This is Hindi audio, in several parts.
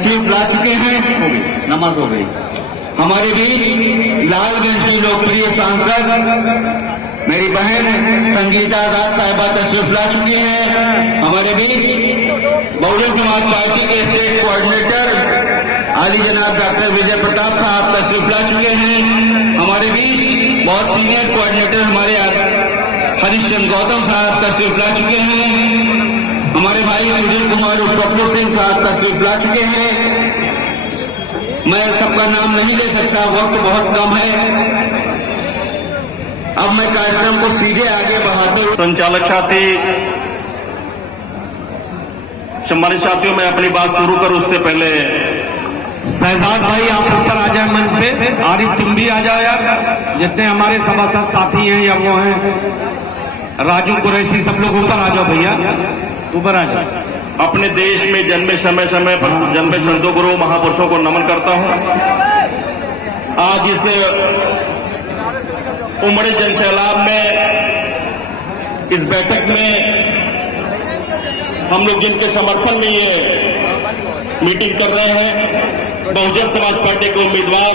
तशरीफ ला चुके हैं। नमाज हो गई। हमारे बीच लालगंज की लोकप्रिय सांसद मेरी बहन संगीता आजाद साहिबा तशरीफ ला चुकी हैं। हमारे बीच बहुजन समाज पार्टी के स्टेट कोऑर्डिनेटर आली जनाब डॉक्टर विजय प्रताप साहब तशरीफ ला चुके हैं। हमारे बीच बहुत सीनियर कोऑर्डिनेटर हमारे हरीशचंद्र गौतम साहब तशरीफ ला चुके हैं। हमारे भाई सुनील कुमार उर्फ पप्पू सिंह साहब तशरीफ ला चुके हैं। मैं सबका नाम नहीं ले सकता, वक्त बहुत कम है। अब मैं कार्यक्रम को सीधे आगे बढ़ाते हुए संचालक साथी, सम्मानित साथियों, मैं अपनी बात शुरू करूं उससे पहले शहजाद भाई आप ऊपर आ जाए मंच पे। आरिफ तुम भी आ जाओ यार, जितने हमारे सभासद साथी हैं या वो हैं, राजू कुरैशी, सब लोग ऊपर आ जाओ भैया, ऊपर आ जाओ। अपने देश में जन्मे समय पर जन्मे संतों गुरु महापुरुषों को नमन करता हूं। आज इस उमड़े जनसैलाब में, इस बैठक में हम लोग जिनके समर्थन में ये मीटिंग कर रहे हैं, बहुजन समाज पार्टी के उम्मीदवार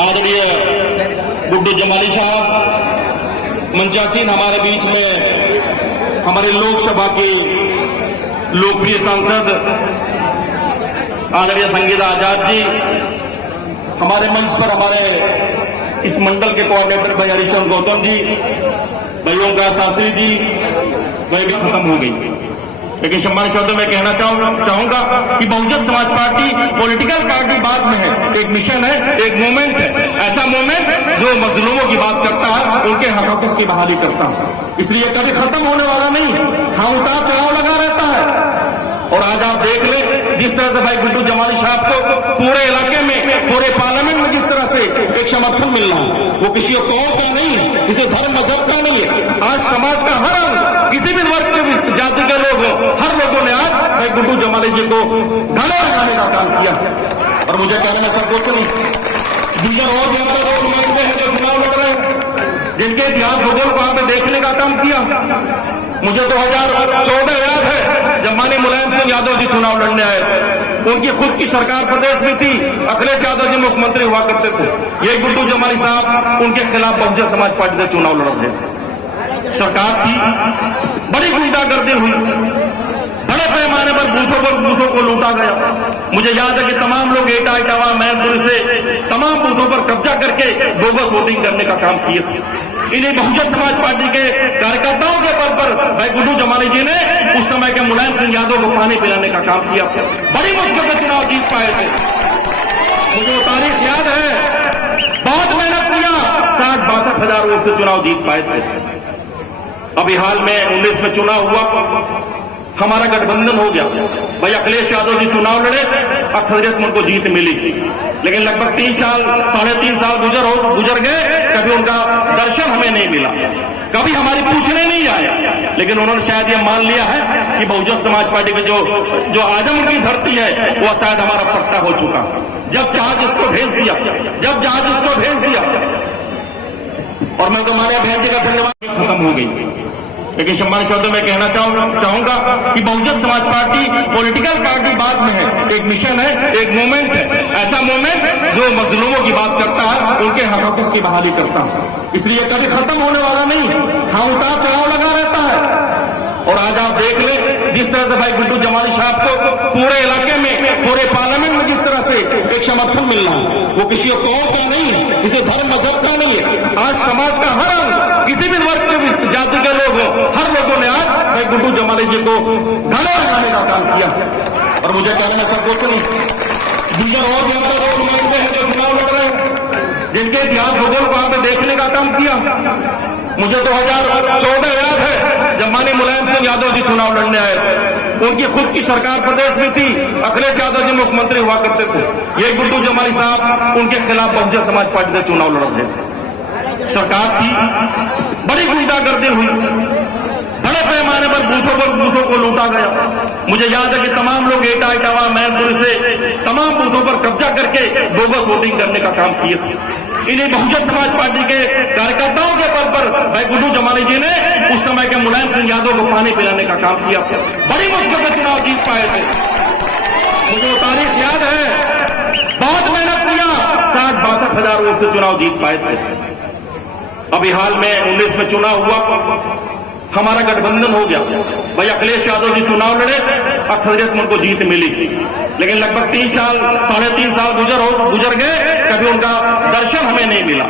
आदरणीय गुड्डू जमाली साहब, मंचासीन हमारे बीच में हमारे लोकसभा की लोकप्रिय सांसद आदरणीय संगीता आजाद जी, हमारे मंच पर हमारे इस मंडल के कोऑर्डिनेटर भाई हरीशचंद्र गौतम जी, भाई ओंकार शास्त्री जी, वह भी खत्म हो गई। लेकिन सम्मानित शब्दों में कहना चाहूंगा कि Bahujan Samaj party political party बाद में है, एक मिशन है, एक मूवमेंट है, ऐसा मूवमेंट जो मजलूमों की बात करता है, उनके हकों की बहाली करता है। इसलिए कभी खत्म होने वाला नहीं, हाँ उतार चढ़ाव लगा रहता है। और आज आप देख लें जिस तरह से भाई गुड्डू जमाली साहब को पूरे इलाके में, पूरे पार्लियामेंट में जिस तरह से एक समर्थन मिल रहा है, वो किसी कौम का नहीं है, किसी धर्म मजहब का नहीं है। आज समाज का हर अंग, किसी भी वर्ग के जाति के लोग हो, हर लोगों ने आज भाई गुड्डू जमाली जी को गले लगाने का काम किया। और मुझे कहने में संकोच नहीं, दूसरे और भी हम लोग नुमाइंदे हैं जो चुनाव लड़ रहे हैं, जिनके इतिहास भूगोल को आपने देखने का काम किया। मुझे 2014 याद है जब माननीय मुलायम सिंह यादव जी चुनाव लड़ने आए थे, उनकी खुद की सरकार प्रदेश में थी, अखिलेश यादव जी मुख्यमंत्री हुआ करते थे, ये गुड्डू जमाली साहब उनके खिलाफ बहुजन समाज पार्टी से चुनाव लड़ रहे थे। सरकार थी, बड़ी गुंडागर्दी हुई, बड़े पैमाने पर बूथों को लूटा गया। मुझे याद है कि तमाम लोग एटा इटावा मैनपुरी से तमाम बूथों पर कब्जा करके बोगस वोटिंग करने का काम किए थे। इन्हीं बहुजन समाज पार्टी के कार्यकर्ताओं के बल पर भाई गुड्डू जमाली जी ने उस समय के मुलायम सिंह यादव को पानी पिलाने का काम किया, बड़ी मुश्किल से चुनाव जीत पाए थे। मुझे वो तारीख याद है, बहुत मेहनत किया, 60-62 हजार वोट से चुनाव जीत पाए थे। अभी हाल में 19 में चुनाव हुआ, हमारा गठबंधन हो गया, भाई अखिलेश यादव जी चुनाव लड़े, अक्सरियत में उनको जीत मिली, लेकिन लगभग 3 साल 3.5 साल गुजर गए, कभी उनका दर्शन हमें नहीं मिला, कभी हमारी पूछने नहीं आया। लेकिन उन्होंने शायद ये मान लिया है कि बहुजन समाज पार्टी की जो आजम की धरती है वो शायद हमारा पट्टा हो चुका। जब जहाज उसको भेज दिया, और मैं तो माननीय बहन जी का धन्यवाद, खत्म हो गई। लेकिन सम्मानित शब्दों में कहना चाहूंगा कि Bahujan Samaj party political party बाद में है, एक मिशन है, एक मूवमेंट है, ऐसा मूवमेंट जो मजलूमों की बात करता है, उनके हकों की बहाली करता है। इसलिए कभी खत्म होने वाला नहीं, हाँ उतार चढ़ाव लगा रहता है। और आज आप देख लें जिस तरह से भाई गुड्डू जमाली साहब को पूरे इलाके में, पूरे पार्लियामेंट में जिस तरह से एक समर्थन मिल रहा है, वो किसी कौम का नहीं है, किसी धर्म मजहब का नहीं है। आज समाज का हर अंग, किसी भी वर्ग के जाति के लोग हो, हर लोगों ने आज भाई गुड्डू जमाली जी को गले लगाने का काम किया। और मुझे कहने में संकोच नहीं, दूसरे और भी हम लोग नुमाइंदे हैं जो चुनाव लड़ रहे हैं, जिनके इतिहास भूगोल को आपने देखने का काम किया। मुझे 2014 याद है जब माननीय मुलायम सिंह यादव जी चुनाव लड़ने आए थे, उनकी खुद की सरकार प्रदेश में थी, अखिलेश यादव जी मुख्यमंत्री हुआ करते थे, ये गुड्डू जमाली साहब उनके खिलाफ बहुजन समाज पार्टी से चुनाव लड़ रहे थे। सरकार थी, बड़ी गुंडागर्दी हुई, बड़े पैमाने पर बूथों को लूटा गया। मुझे याद है कि तमाम लोग एटा इटावा मैनपुरी से तमाम बूथों पर कब्जा करके बोगस वोटिंग करने का काम किए थे। इन्हीं बहुजन समाज पार्टी के कार्यकर्ताओं के बल पर भाई गुड्डू जमाली जी ने उस समय के मुलायम सिंह यादव को पानी पिलाने का काम किया, बड़ी मुश्किल से चुनाव जीत पाए थे। मुझे वो तारीख याद है, बहुत मेहनत किया, 60-62 हजार वोट से चुनाव जीत पाए थे। अभी हाल में 19 में चुनाव हुआ, हमारा गठबंधन हो गया। भाई अखिलेश यादव जी चुनाव लड़े, अक्सरियत में उनको जीत मिली, लेकिन लगभग 3 साल 3.5 साल गुजर गए, कभी उनका दर्शन हमें नहीं मिला,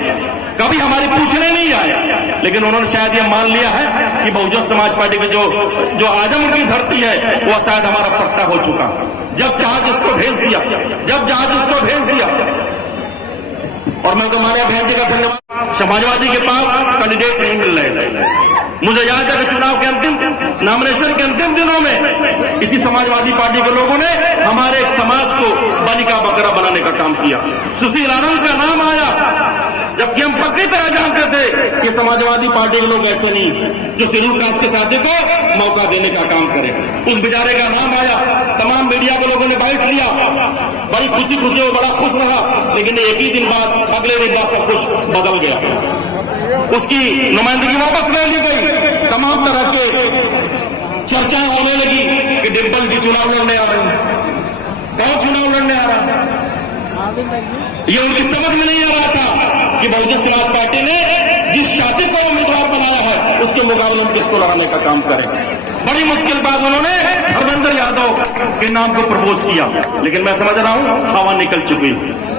कभी हमारी पूछने नहीं आया। लेकिन उन्होंने शायद ये मान लिया है कि बहुजन समाज पार्टी में जो आजम की धरती है वो शायद हमारा पट्टा हो चुका। जब जहाज उसको भेज दिया, और मैं तुम्हारे अभियान जी का धन्यवाद। समाजवादी के पास कैंडिडेट नहीं मिल रहे। मुझे याद है कि चुनाव के अंतिम नॉमिनेशन के अंतिम दिनों में इसी समाजवादी पार्टी के लोगों ने हमारे एक समाज को बलि का बकरा बनाने का काम किया। सुशील आनंद का नाम आया, जबकि हम पक्की तरह जानते थे कि समाजवादी पार्टी के लोग ऐसे नहीं जो शेड्यूल कास्ट के साथी को मौका देने का काम करें। उस बेचारे का नाम आया, तमाम मीडिया के लोगों ने बाइट लिया, बड़ी खुशी वो बड़ा खुश रहा, लेकिन एक ही दिन बाद, अगले दिन बाद सब कुछ बदल गया। उसकी नुमाइंदगी वापस ले ली गई। तमाम तरह के चर्चाएं होने लगी कि डिम्पल जी चुनाव लड़ने आ रहे हैं। कौन चुनाव लड़ने आ रहा है? ये उनकी समझ में नहीं आ रहा था कि बहुजन समाज पार्टी ने जिस शातिर को उम्मीदवार बनाया है उसके मुकाबले में किसको लड़ाने का काम करें। बड़ी मुश्किल बात उन्होंने धर्मेंद्र यादव के नाम को प्रपोज किया, लेकिन मैं समझ रहा हूं हवा निकल चुकी।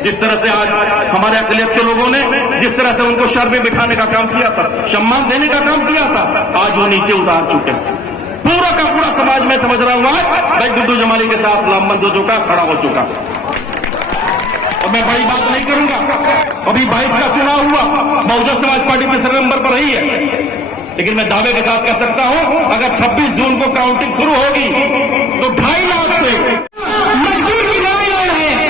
जिस तरह से आज हमारे अकलियत के लोगों ने जिस तरह से उनको शर में बिठाने का काम किया था, सम्मान देने का काम किया था, आज वो नीचे उतार चुके। पूरा का पूरा समाज में समझ रहा हूं आज भाई गुड्डू जमाली के साथ लामबंद जो का खड़ा हो चुका। और मैं बड़ी बात नहीं करूंगा, अभी 22 का चुनाव हुआ, बहुजन समाज पार्टी तीसरे नंबर पर रही है, लेकिन मैं दावे के साथ कह सकता हूं अगर 26 जून को काउंटिंग शुरू होगी तो 2.5 लाख से मजबूर की लड़ाई लड़ रहे हैं।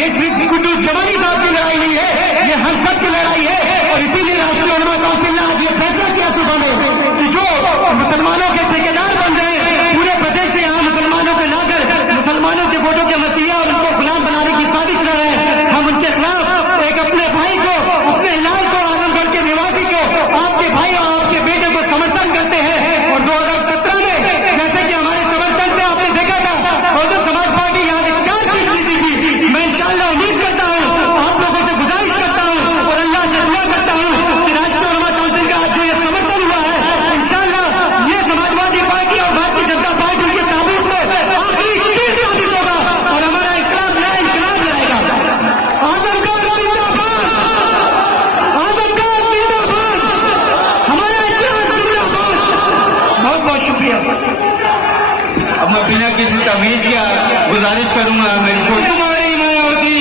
ये सिर्फ गुड्डू जमाली साहब की लड़ाई नहीं है, ये हम सब की लड़ाई है। और इसीलिए राष्ट्रीय उलमा काउंसिल ने आज ये फैसला किया सुबह में कि जो मुसलमानों के ठेकेदार बन रहे हैं, पूरे प्रदेश से यहाँ मुसलमानों को लाकर मुसलमानों के वोटों के मसीहा और उनको गुलाम बनाने की साजिश कर रहे हैं, हम उनके खिलाफ एक अपने भाई को, अपने लाल को, आजमगढ़ के निवासी को, आपके भाई और आपके बेटे को समर्थन करते हैं। और 2017 में जैसे कि हमारे समर्थन से आपने देखा था बहुजन समाज पार्टी यहाँ से 4 सीट जीती थी। मैं इंशाअल्लाह उम्मीद करता हूँ, आप लोगों से गुजारिश करता हूँ और अल्लाह से दुआ करता हूँ कि राष्ट्रीय उलमा काउंसिल का आज जो ये समर्थन हुआ है, इंशाअल्लाह ये समाजवादी पार्टी और भारतीय जनता पार्टी के ताबूत में आखिरी चीज साबित होगा और हमारा इनकलाब नया इनकलाब लाएगा। आजमगढ़ जिंदाबाद, आजमगढ़ जिंदाबाद, हमारा इतिहास जिंदाबाद। बहुत बहुत शुक्रिया। अब मैं बिना किसी तमीज के गुजारिश करूंगा मेरी छोटी तुम्हारी मायावती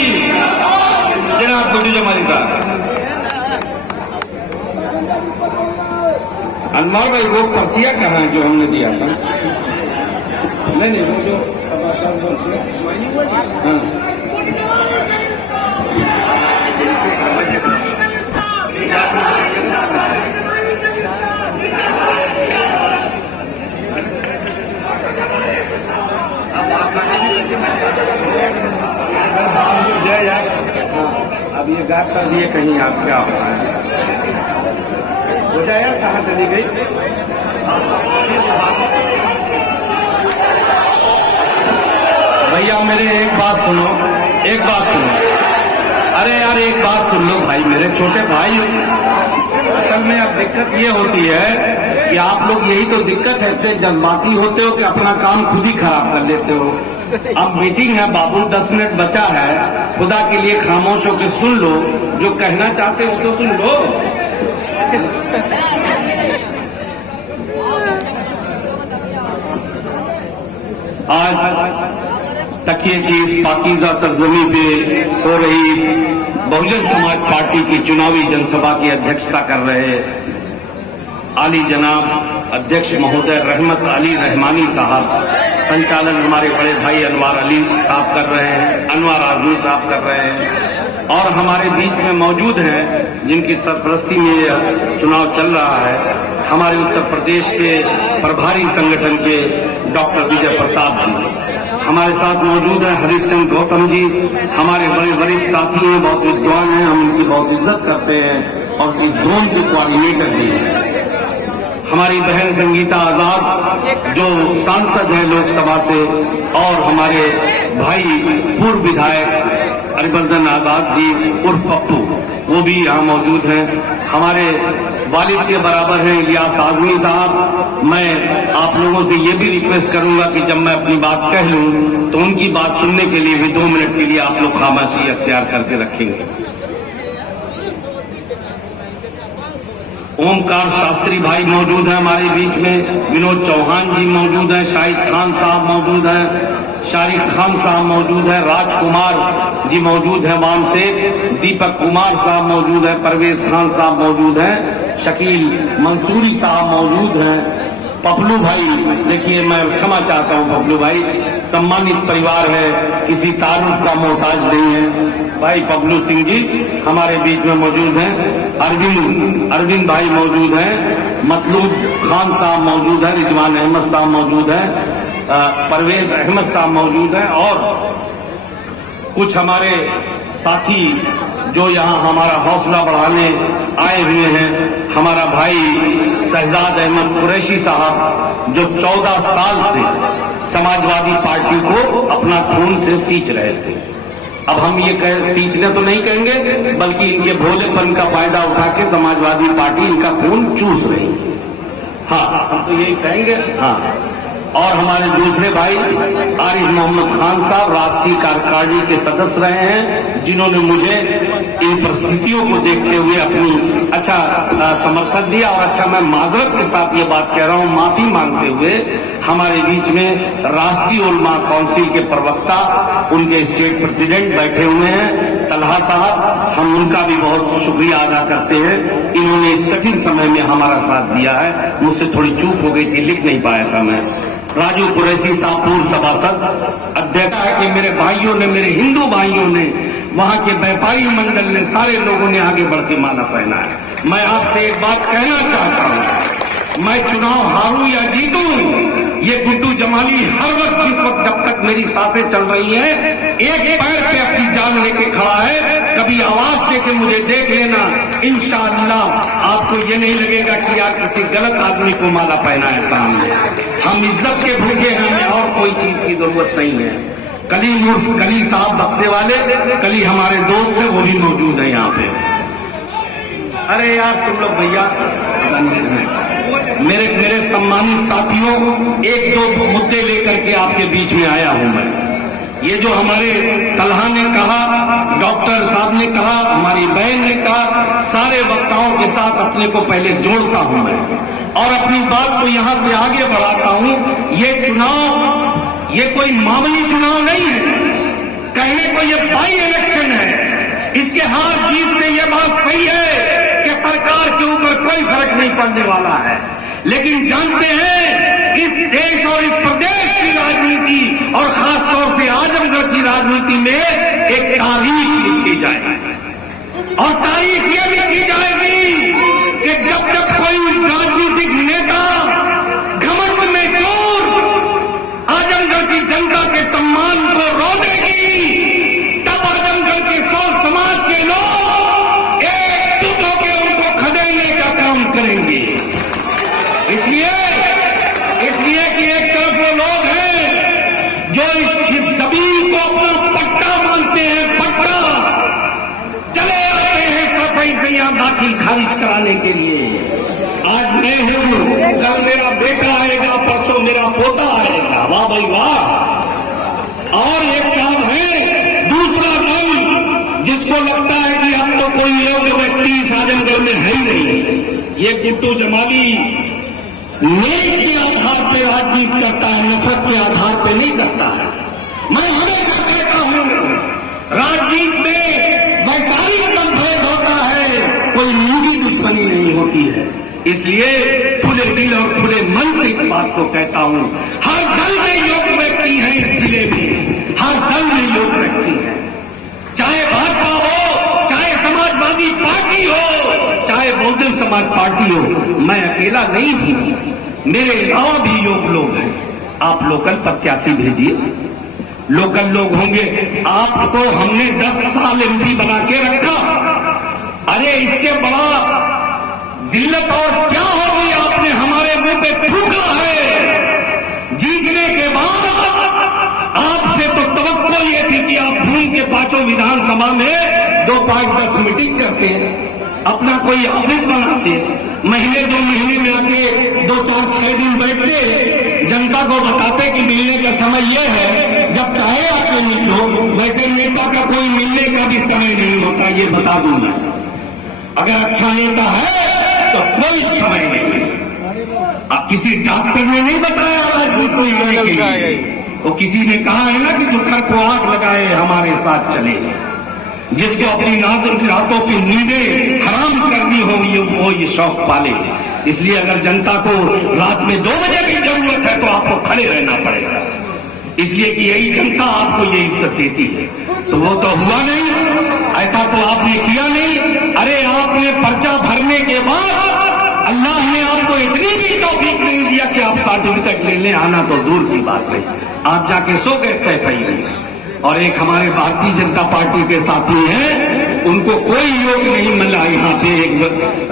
जनाब गुड्डू जमाली साहब। अनवर भाई वो पर्चियां कहाँ हैं जो हमने दिया था? नहीं वो जो हाँ। अब ये गात कर दिए कहीं आप क्या होता है हो जाए यार, कहाँ चली गई? भैया मेरे एक बात सुनो। अरे यार एक बात सुन लो भाई, मेरे छोटे भाई। असल में अब दिक्कत ये होती है कि आप लोग, यही तो दिक्कत है, इतने जज्बाती होते हो कि अपना काम खुद ही खराब कर लेते हो। अब मीटिंग है बाबू, 10 मिनट बचा है, खुदा के लिए खामोश होकर सुन लो, जो कहना चाहते हो तो सुन लो। आज तकिए की इस पाकीज़ा सरजमी पे हो रही इस बहुजन समाज पार्टी की चुनावी जनसभा की अध्यक्षता कर रहे आली जनाब अध्यक्ष महोदय रहमत अली रहमानी साहब, संचालन हमारे बड़े भाई अनवर अली साहब कर रहे हैं, अनवर आजमी साहब कर रहे हैं, और हमारे बीच में मौजूद हैं जिनकी सरपरस्ती में यह चुनाव चल रहा है, हमारे उत्तर प्रदेश के प्रभारी संगठन के डॉक्टर विजय प्रताप जी। हमारे साथ मौजूद हैं हरिश्चंद्र गौतम जी, हमारे बड़े वरिष्ठ साथी हैं, बहुत विद्वान हैं, हम उनकी बहुत इज्जत करते हैं, और इस जोन के कोऑर्डिनेटर भी हैं। हमारी बहन संगीता आजाद जो सांसद हैं लोकसभा से, और हमारे भाई पूर्व विधायक हरिवर्धन आजाद जी उर्फ पप्पू, वो भी यहाँ मौजूद हैं। हमारे वालिद के बराबर हैं इलियास आजमी साहब। मैं आप लोगों से ये भी रिक्वेस्ट करूंगा कि जब मैं अपनी बात कह लूं तो उनकी बात सुनने के लिए भी 2 मिनट के लिए आप लोग खामोशी अख्तियार करके रखेंगे। ओमकार शास्त्री भाई मौजूद हैं हमारे बीच में, विनोद चौहान जी मौजूद हैं, शाहिद खान साहब मौजूद हैं, शारिक खान साहब मौजूद हैं, राजकुमार जी मौजूद हैं वाम से, दीपक कुमार साहब मौजूद हैं, परवेज खान साहब मौजूद हैं, शकील मंसूरी साहब मौजूद हैं, पपलू भाई, देखिए मैं क्षमा चाहता हूं पपलू भाई, सम्मानित परिवार है, किसी तारुफ का मोहताज नहीं है। भाई पपलू सिंह जी हमारे बीच में मौजूद हैं, अरविंद भाई मौजूद हैं, मतलूब खान साहब मौजूद हैं, रिजवान अहमद साहब मौजूद हैं, परवेज अहमद साहब मौजूद हैं, और कुछ हमारे साथी जो यहाँ हमारा हौसला बढ़ाने आए हुए हैं। हमारा भाई शहजाद अहमद कुरैशी साहब जो 14 साल से समाजवादी पार्टी को अपना खून से सींच रहे थे। अब हम ये सींचने तो नहीं कहेंगे, बल्कि इनके भोलेपन का फायदा उठा के समाजवादी पार्टी इनका खून चूस रही है। हाँ, हम तो यही कहेंगे। हाँ, और हमारे दूसरे भाई आरिफ मोहम्मद खान साहब राष्ट्रीय कार्यकारिणी के सदस्य रहे हैं, जिन्होंने मुझे इन परिस्थितियों को देखते हुए अपनी अच्छा समर्थन दिया। और अच्छा, मैं माजरत के साथ ये बात कह रहा हूँ, माफी मांगते हुए हमारे बीच में राष्ट्रीय उलमा काउंसिल के प्रवक्ता, उनके स्टेट प्रेसिडेंट बैठे हुए हैं, तलहा साहब, हम उनका भी बहुत शुक्रिया अदा करते हैं। इन्होंने इस कठिन समय में हमारा साथ दिया है। मुझसे थोड़ी चूक हो गई थी, लिख नहीं पाया था मैं। राजू कुरैशी साहब पूर्व सभासद अध्यक्ष है कि मेरे भाइयों ने, मेरे हिंदू भाइयों ने, वहां के व्यापारी मंडल ने, सारे लोगों ने आगे बढ़ के माला पहना है। मैं आपसे एक बात कहना चाहता हूं, मैं चुनाव हारूं या जीतूं, ये गुड्डू जमाली हर वक्त, जिस वक्त जब तक मेरी सांसें चल रही हैं, एक पैर पे अपनी जान लेके खड़ा है। कभी आवाज दे के मुझे देख लेना, इंशाअल्लाह आपको ये नहीं लगेगा कि यार किसी गलत आदमी को माला पहनाया था हमने। हम इज्जत के भूखे हैं, हमें और कोई चीज की जरूरत नहीं है। कली साहब बक्से वाले, कली हमारे दोस्त हैं, वो भी मौजूद है यहाँ पे। अरे यार तुम लोग भैया, मेरे सम्मानित साथियों, 1-2 मुद्दे लेकर के आपके बीच में आया हूं मैं। ये जो हमारे तलहा ने कहा, डॉक्टर साहब ने कहा, हमारी बहन ने कहा, सारे वक्ताओं के साथ अपने को पहले जोड़ता हूं मैं और अपनी बात को यहां से आगे बढ़ाता हूं। ये चुनाव, ये कोई मामूली चुनाव नहीं है, कहने को ये बाई इलेक्शन है। इसके हार जीत से ये बात सही है कि सरकार के ऊपर कोई फर्क नहीं पड़ने वाला है, लेकिन जानते हैं इस देश और इस प्रदेश की राजनीति और खासतौर से आजमगढ़ की राजनीति में एक तारीख लिखी जाएगी। और तारीख ये लिखी जाएगी कि जब जब कोई राजनीतिक नेता घमंड में चोर आजमगढ़ की जनता के सम्मान को रो देगी, तब आजमगढ़ के 100 समाज के लोग एकजुट होकर उनको खदेड़ने का काम करेंगे। इसलिए कि एक तरफ वो लोग हैं जो इस जमीन को अपना पट्टा मानते हैं, पट्टा, चले आते हैं सफाई से यहां दाखिल खारिज कराने के लिए। आज मैं हूं, कल मेरा बेटा आएगा, परसों मेरा पोता आएगा, वाह भाई वाह। और एक साहब है, दूसरा दल, जिसको लगता है कि अब तो कोई योग्य व्यक्ति इस आजमगढ़ में है ही नहीं। ये गुड्डू जमाली नेक के आधार पर राजनीति करता है, नफरत के आधार पर नहीं करता है। मैं हमेशा कहता हूं, राजनीति में वैचारिक मतभेद होता है, कोई निजी दुश्मनी नहीं होती है। इसलिए खुले दिल और खुले मन से इस बात को कहता हूं, हर दल में योग्य व्यक्ति है इस जिले में, हर दल में योग्य व्यक्ति है, चाहे भाजपा हो, चाहे समाजवादी पार्टी हो, चाहे बहुजन समाज पार्टी हो। मैं अकेला नहीं हूं, मेरे अलावा भी योग लोग हैं। आप लोकल प्रत्याशी भेजिए, लोकल लोग होंगे। आपको हमने 10 साल एमपी बना के रखा, अरे इससे बड़ा जिल्लत और क्या होगी आपने हमारे मुंह पे थूका है। जीतने के बाद आपसे तो तवक्को ये थी कि आप घूम के पांचों विधानसभा में 2 5 10 मीटिंग करते हैं, अपना कोई ऑफिस बनाते, महीने 2 महीने में आके 2 4 6 दिन बैठते, जनता को बताते कि मिलने का समय ये है, जब चाहे आके निकलो। वैसे नेता का कोई मिलने का भी समय नहीं होता, ये बता दूं मैं। अगर अच्छा नेता है तो कोई समय नहीं। अब किसी डॉक्टर ने नहीं बताया राजनीति को जाने के लिए, तो किसी ने कहा है ना कि जो घर को आग लगाए हमारे साथ चले, जिसको अपनी रातों की नींदें हराम करनी होगी वो ये शौक पाले। इसलिए अगर जनता को रात में 2 बजे की जरूरत है तो आपको खड़े रहना पड़ेगा, इसलिए कि यही जनता आपको ये इज्जत देती है। तो वो तो हुआ नहीं, ऐसा तो आपने किया नहीं। अरे आपने पर्चा भरने के बाद अल्लाह ने आपको इतनी भी तौफीक नहीं दिया कि आप सर्टिफिकेट लेने आना तो दूर की बात रही, आप जाके सो गए सैफई में। और एक हमारे भारतीय जनता पार्टी के साथी हैं, उनको कोई योग नहीं मिला यहाँ पे। एक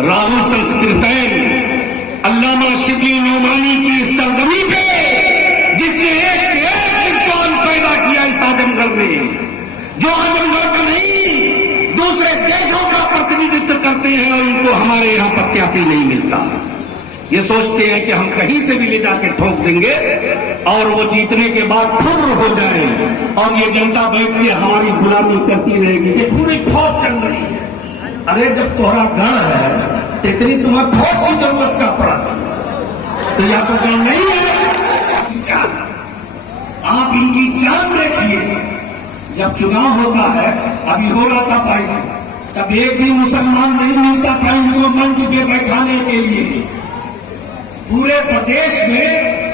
राहुल संस्कृतैन अल्लामा शिबली नोमानी की सरजमी पे, जिसने एक से एक विद्वान पैदा किया इस आजमगढ़ में, जो आजमगढ़ का नहीं दूसरे देशों का प्रतिनिधित्व करते हैं, और उनको हमारे यहाँ प्रत्याशी नहीं मिलता। ये सोचते हैं कि हम कहीं से भी ले जाके ठोक देंगे और वो जीतने के बाद फुर्र हो जाए और ये जनता बैठ के हमारी गुलामी करती रहेगी। ये पूरी फौज चल रही है। अरे जब तुम्हारा गण है तो इतनी तुम्हें फौज की जरूरत का पड़ा था, तो या तो गण नहीं है। आप इनकी जान देखिए, जब चुनाव होता है, अभी हो रहा था 22, तब एक भी मुसलमान नहीं मिलता था इनको मंच पे बैठाने के लिए। पूरे प्रदेश में